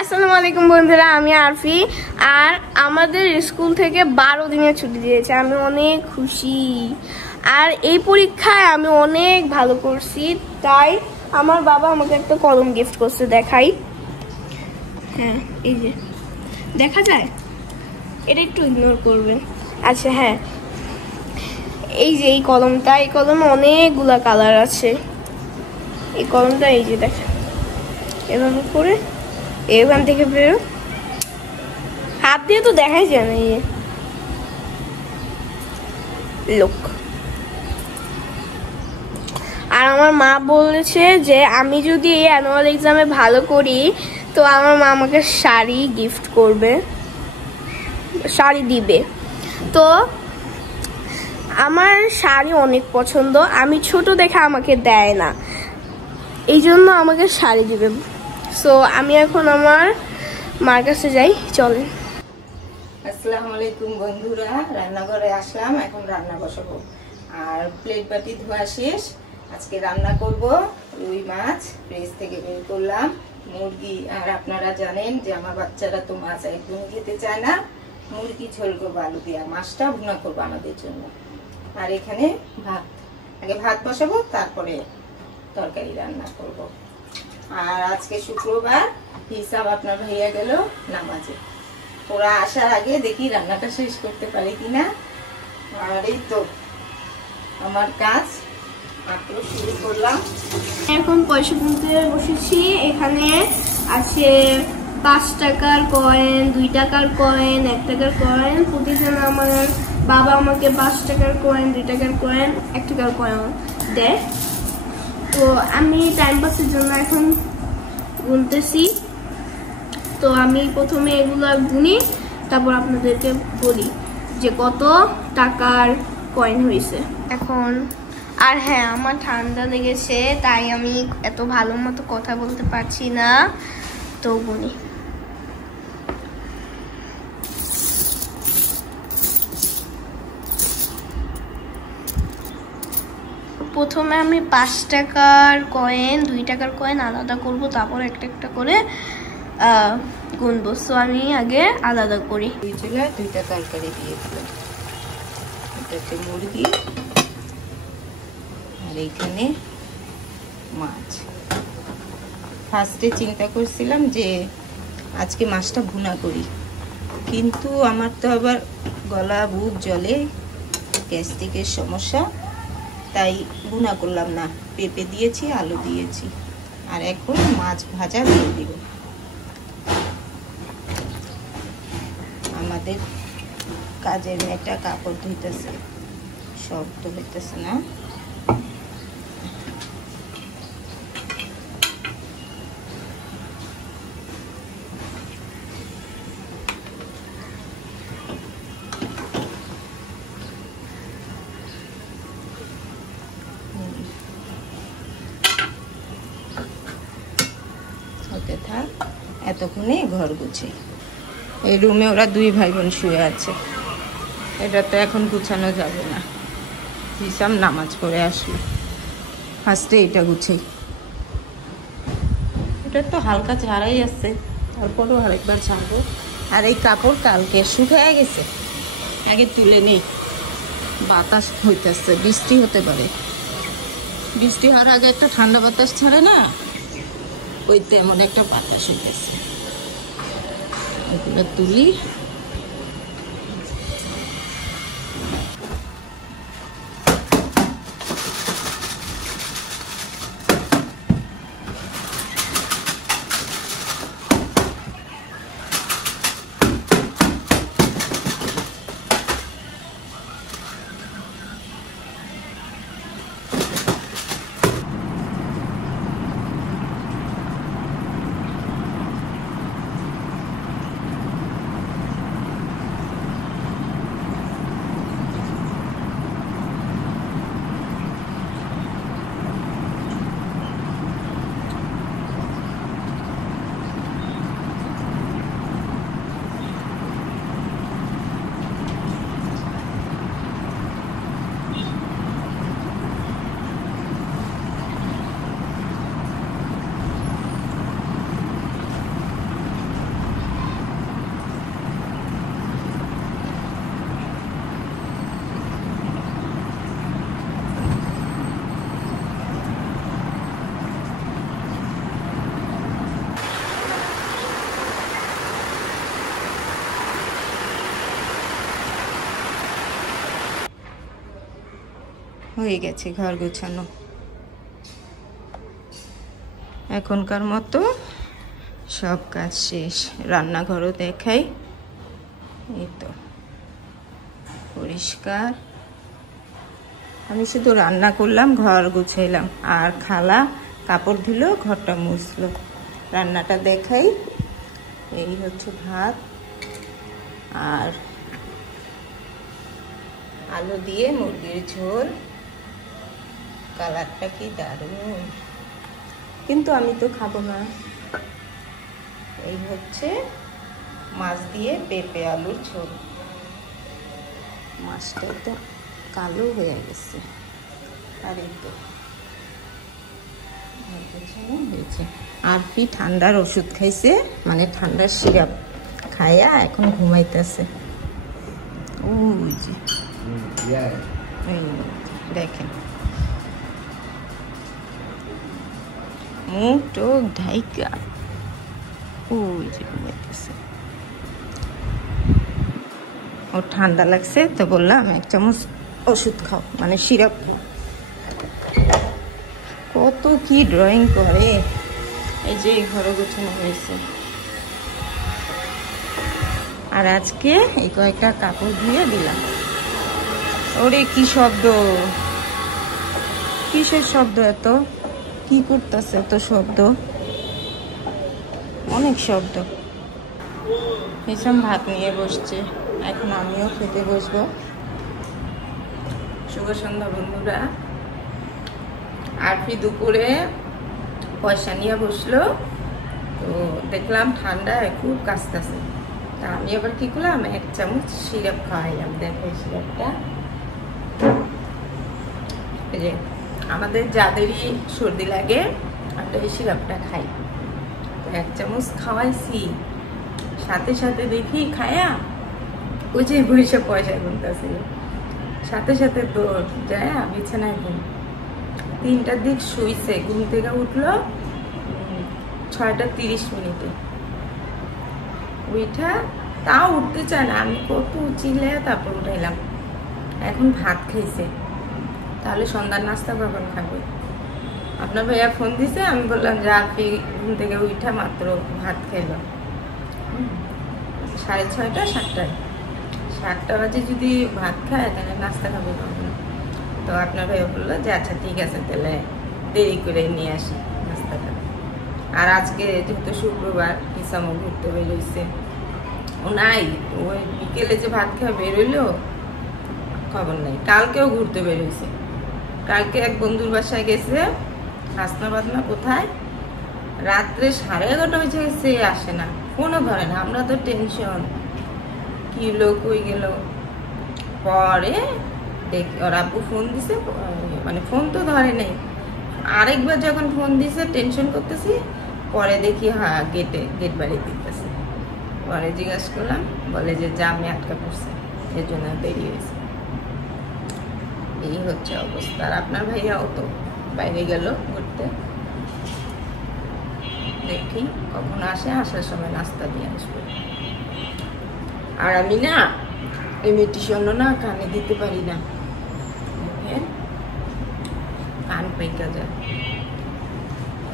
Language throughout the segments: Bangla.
আসসালামু আলাইকুম বন্ধুরা, আমি আরফি। আর আমাদের স্কুল থেকে 12 দিনের ছুটি দিয়েছে, আমি অনেক খুশি। আর এই পরীক্ষায় আমি অনেক ভালো করছি, তাই আমার বাবা আমাকে একটা কলম গিফট করছে। দেখাই, হ্যাঁ এই যে দেখা যায়, এটা একটু ইগনোর করবেন। আচ্ছা হ্যাঁ, এই যে এই কলমটা, এই কলমে অনেকগুলা কালার আছে। এই কলমটা এই যে দেখা, এভাবে করে এখান থেকে বেরো, হাত দিয়ে তো দেখাই যায় না। এই লোক। আর আমার মা বলেছে যে আমি যদি এই অ্যানুয়াল এক্সামে ভালো করি তো আমার মা আমাকে শাড়ি গিফট করবে, শাড়ি দিবে। তো আমার শাড়ি অনেক পছন্দ, আমি ছোট দেখে আমাকে দেয় না, এই জন্য আমাকে শাড়ি দিবে। সো আমি এখন আমার মার কাছে যাই, চলেন। আসসালামু আলাইকুম বন্ধুরা, রান্নাঘরে আসলাম, এখন রান্না বসাবো। আর প্লেট বাটি ধোয়া শেষ। আজকে রান্না করব রুই মাছ, ফ্রিজ থেকে বের করলাম, মুরগি। আর আপনারা জানেন যে আমার বাচ্চারা তো মাছ একদমই খেতে চায় না। মুরগি ঝোল করবো আলু দিয়া, মাছটা ভুনা করবো আমাদের জন্য। আর এখানে ভাত, আগে ভাত বসাবো তারপরে তরকারি রান্না করব। আর আজকে শুক্রবার, হিসাব আপনার ভাইয়া গেল নামাজে। ওরা আসার আগে দেখি রান্নাটা শেষ করতে পারি কিনা। আর এই তো আমার কাজ মাত্র শুরু করলাম। এখন পয়সা গুনতে বসেছি। এখানে আছে 5 টাকার কয়েন, 2 টাকার কয়েন, 1 টাকার কয়েন। প্রতিদিন আমার বাবা আমাকে 5 টাকার কয়েন, 2 টাকার কয়েন, 1 টাকার কয়েন দেয়। তো আমি টাইম পাসের জন্য এখন গুনতেছি। তো আমি প্রথমে এগুলো গুনি, তারপর আপনাদেরকে বলি যে কত টাকার কয়েন হয়েছে এখন। আর হ্যাঁ, আমার ঠান্ডা লেগেছে, তাই আমি এত ভালো মতো কথা বলতে পারছি না। তো গুনি, প্রথমে আমি 5 টাকার কয়েন, 2 টাকার কয়েন আলাদা করব, তারপর একটা একটা করে গুনবো। সো আমি আগে আলাদা করি। এই চুলায় 2টা তরকারি দিয়ে দিলাম। এটাতে মুরগি আর এইখানে মাছ। ফার্স্টে চিন্তা করছিলাম যে আজকে মাছটা ভুনা করি, কিন্তু আমার তো আবার গলা বুক জ্বলে, গ্যাস্ট্রিকের সমস্যা, তাই ভুনা করলাম না। পেঁপে দিয়েছি, আলু দিয়েছি, আর এখন মাছ ভাজা দিয়ে দিব। আমাদের কাজের মেয়েটা কাপড় ধুইতেছে, শব্দ হইতেছে না। হতে থাক, এতক্ষণে ঘর গুছে। এই রুমে ওরা 2 ভাই বোন শুয়ে আছে, এটা তো এখন গুছানো যাবে না। হিসাব নামাজ পড়ে আসলো, ফার্স্টে এটা গুছাই। এটা তো হালকা ঝাড়াই আছে, তারপরেও আরেকবার ঝাড়বো। আর এই কাপড় কালকে শুকিয়ে গেছে, আগে তুলে নেই। বাতাস হইতেছে, বৃষ্টি হতে পারে। বৃষ্টি হওয়ার আগে একটা ঠান্ডা বাতাস ছাড়ে না, ওই তেমন একটা বাতাস হইতেছে। এগুলো তুলি। হয়ে গেছে ঘর গোছানো। এখনকার মতো সব কাজ শেষ। রান্নাঘরও দেখাই, এই তো পরিষ্কার। আমি শুধু রান্না করলাম, ঘর গুছাইলাম, আর খালা কাপড় দিল, ঘরটা মুছলো। রান্নাটা দেখাই, এই হচ্ছে ভাত আর আলু দিয়ে মুরগির ঝোল। কালারটা কি দারুণ, কিন্তু আমি তো খাবো না। এই হচ্ছে মাছ দিয়ে পেঁপে আলুর ঝোল। মাছটা তো কালো হয়ে গেছে, আর এই তো হয়েছে। আর কি ঠান্ডার ওষুধ খাইছে, মানে ঠান্ডার সিরাপ খাইয়া এখন ঘুমাইতেছে। ওই যে দেখেন মুখ টোক ঢাইকা, ওই যে ঘুমাইতেছে। ওর ঠান্ডা লাগছে তো বললাম এক চামচ ওষুধ খাও, মানে সিরাপ খাও। কত কি ড্রয়িং করে। এই যে ঘরে গোছানো হয়েছে। আর আজকে এই কয়েকটা কাপড় ধুয়ে দিলাম। ওরে কি শব্দ, কিসের শব্দ এত, কি করতেছে এত শব্দ, অনেক শব্দ। হিসাম ভাত নিয়ে বসছে, এখন আমিও খেতে বসবো। শুভ সন্ধ্যা বন্ধুরা। আরফি দুপুরে পয়সা নিয়ে বসলো, তো দেখলাম ঠান্ডায় খুব কাশতেছে। তা আমি আবার কি করলাম, এক চামচ সিরাপ খাওয়াইলাম। দেখো সিরাপটা, এই যে আমাদের যাদেরই সর্দি লাগে আমরা এই সিরাপটা খাই। তো এক চামচ খাওয়াইছি, সাথে সাথে দেখি খায়া ওই যে বসে পয়সা গুনতেছিল, সাথে সাথে তো যায় বিছানায় ঘুম। 3টার দিক শুইছে, ঘুম থেকে উঠলো 6:30 উঠা, তাও উঠতে চায় না। আমি কত চিল্লে তারপর উঠাইলাম। এখন ভাত খাইছে, তাহলে সন্ধ্যার নাস্তা কখন খাবে? আপনার ভাইয়া ফোন দিছে, আমি বললাম যে আপনি ঘুম থেকে উঠা মাত্র ভাত খাইল। 6:30 7টায়, 7টা বাজে যদি ভাত খায় তাহলে নাস্তা খাবে কখন? তো আপনার ভাইয়া বললো যে আচ্ছা ঠিক আছে, তাহলে দেরি করে নিয়ে আসি নাস্তাটা। আর আজকে যেহেতু শুক্রবার, হিসামও ঘুরতে বেরোইছে, ও নাই। ওই বিকেলে যে ভাত খাওয়া বেরোইলো খবর নেই। কালকেও ঘুরতে বেরোইছে, কালকে এক বন্ধুর বাসায় গেছে, হাসনাবাদ না কোথায়। রাত্রে 11:30 বেজে গেছে, আসে না, ফোনও ধরে না। আমরা তো টেনশন, কি লোক কই গেল। পরে দেখি ওর আব্বু ফোন দিছে, মানে ফোন তো ধরে নেই। আরেকবার যখন ফোন দিছে টেনশন করতেছি, পরে দেখি হ্যাঁ গেট বাড়ি দিতেছে। পরে জিজ্ঞাসা করলাম, বলে যে জামে আটকা পড়ছে, এর জন্য দেরি হয়েছে। এই হচ্ছে অবস্থা। আর আপনার ভাইয়াও তো বাইরে গেল ঘুরতে, দেখি কখন আসে, আসার সময় নাস্তা দিয়ে আসবে। আর আমি না ইমিটেশন না কানে দিতে পারি না, কান পেকে যায়।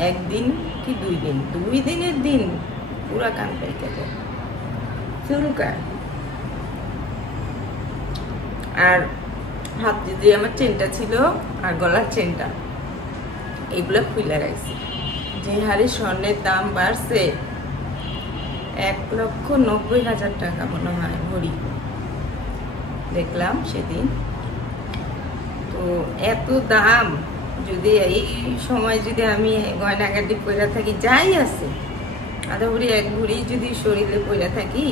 একদিন কি 2 দিন, 2 দিনের দিন পুরা কান পেকে যায়, চুলকায়। আর হাতে যে আমার চেনটা ছিল আর গলার চেনটা, এগুলো খুলে রাখছি। যে হারে স্বর্ণের দাম বাড়ছে, 1,90,000 টাকা মনে হয় ভরি, দেখলাম সেদিন। তো এত দাম, যদি এই সময় যদি আমি গয়নাগাটি পরে থাকি, যাই আছে আধা ভরি 1 ভরি যদি শরীরে পরে থাকি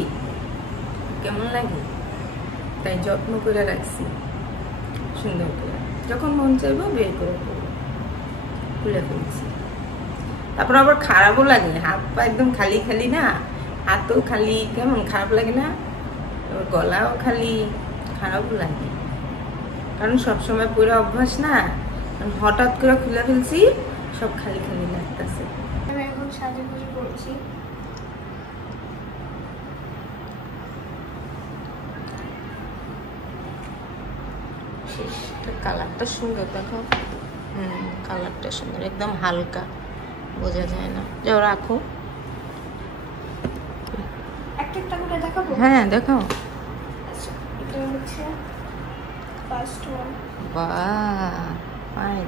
কেমন লাগে? তাই যত্ন করে রাখছি সুন্দর করে, যখন মন চাইবো বের করে খুলে ফেলছি। তারপর আবার খারাপও লাগে, হাত পা একদম খালি খালি না, হাতও খালি, কেমন খারাপ লাগে না? গলাও খালি, খারাপও লাগে, কারণ সবসময় পুরো অভ্যাস না, হঠাৎ করে খুলে ফেলছি, সব খালি খালি লাগতেছে। আমি এখন সাজুগুজু করছি। শেষ। কালারটা সুন্দর দেখো। কালারটা সুন্দর, একদম হালকা, বোঝা যায় না। যাও রাখো। একটা করে দেখাবো? হ্যাঁ দেখাও। আচ্ছা, এটা হচ্ছে ফার্স্ট ওয়ান। বাহ, ফাইন,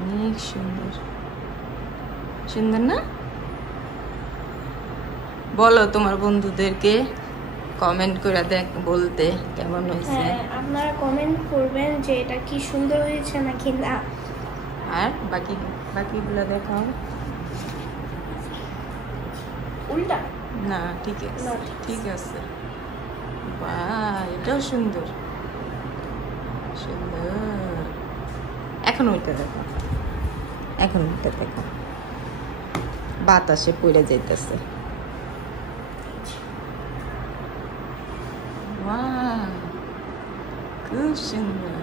অনেক সুন্দর। সুন্দর না? বলো তোমার বন্ধুদেরকে কমেন্ট করে বলতে কেমন হয়েছে। হ্যাঁ, আপনারা কমেন্ট করবেন যে এটা কি সুন্দর হয়েছে নাকি না। আর বাকিগুলো দেখাও। উল্টা না ঠিক আছে, না, ঠিক আছে। বাহ, এটাও সুন্দর সুন্দর। এখন ওইটা দেখো, এখন ওইটা দেখো, বাতাসে পড়ে যাইতেছে। বাহ, খুব সুন্দর।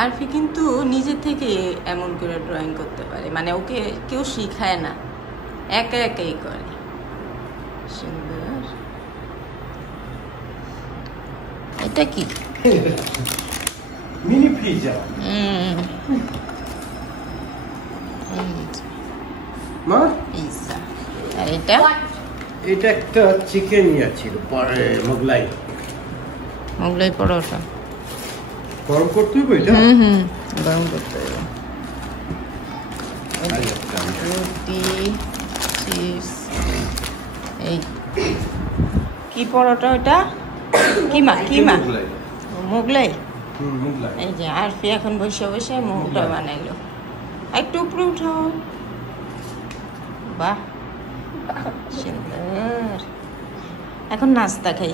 আরফি কিন্তু নিজে থেকে এমন করে ড্রয়িং করতে পারে, মানে ওকে কেউ শিখায় না, একা একাই করে। সুন্দর। এটা কি? Mini pizza. মা, পিৎজা। আর এটা? এটা একটা চিকেন ছিল, মোগলাই। মোগলাই পরোটা। গরম করতে হবে এটা? গরম করতে হবে। রুটি, চিপস। এই কি পরোটা ওটা? কিমা কিমা মোগলাই। মোগলাই। এই যে আরফি এখন বসে বসে মুগটা বানাইলো। একটু উপরে উঠাও। বাহ, সুন্দর। এখন নাস্তা খাই।